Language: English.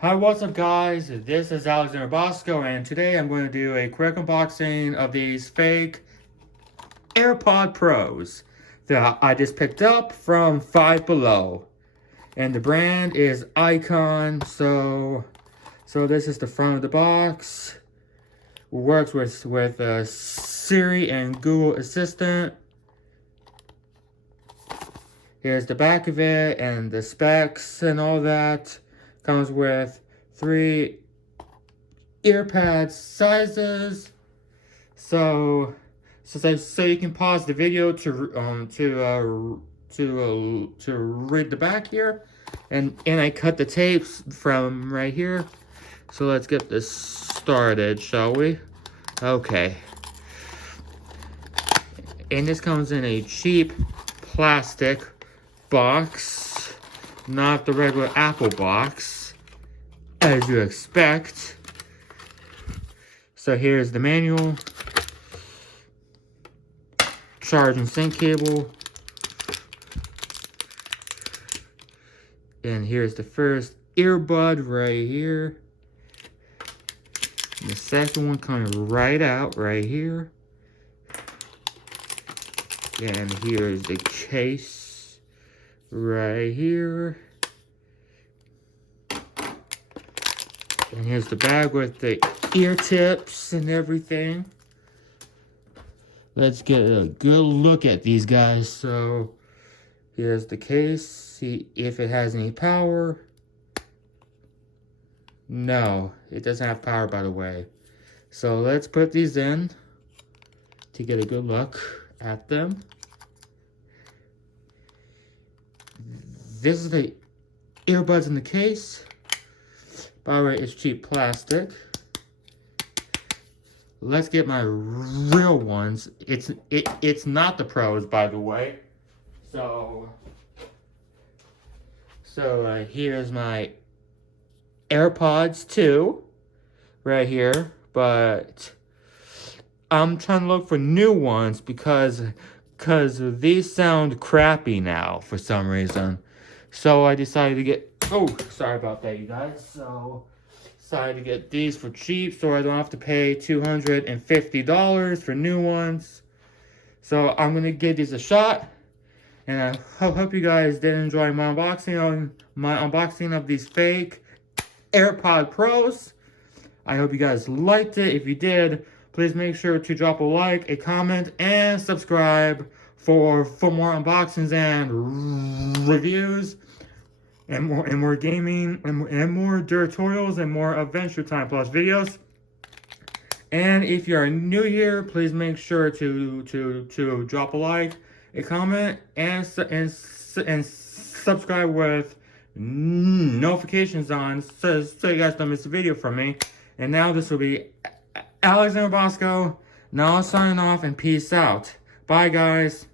Hi, what's up guys? This is Alexander Bosko, and today I'm going to do a quick unboxing of these fake AirPod Pros that I just picked up from Five Below. And the brand is Icon, so this is the front of the box. Works with Siri and Google Assistant. Here's the back of it and the specs and all that. Comes with 3 earpad sizes, so you can pause the video to read the back here, and I cut the tapes from right here. So let's get this started, shall we? Okay. And this comes in a cheap plastic box, not the regular Apple box, as you expect. So here's the manual, charge and sync cable, and here's the first earbud right here. And the second one comes right out right here. And here's the case right here. And here's the bag with the ear tips and everything. Let's get a good look at these guys. So here's the case. See if it has any power. No, it doesn't have power, by the way. So let's put these in to get a good look at them. This is the earbuds in the case. By the way, it's cheap plastic. Let's get my real ones. It's not the Pros, by the way. So here's my AirPods 2 right here, but I'm trying to look for new ones because these sound crappy now for some reason. So I decided to get, oh, sorry about that, you guys. So decided to get these for cheap so I don't have to pay $250 for new ones. So I'm gonna give these a shot, and I hope you guys did enjoy my unboxing of these fake AirPod Pros. I hope you guys liked it. If you did, please make sure to drop a like, a comment, and subscribe for more unboxings and reviews, and more gaming, and more tutorials, and more Adventure Time Plus videos. And if you're new here, please make sure to drop a like, a comment, and subscribe with notifications on, so you guys don't miss a video from me. And now this will be Alexander Bosko. Now I'll sign off and peace out. Bye, guys.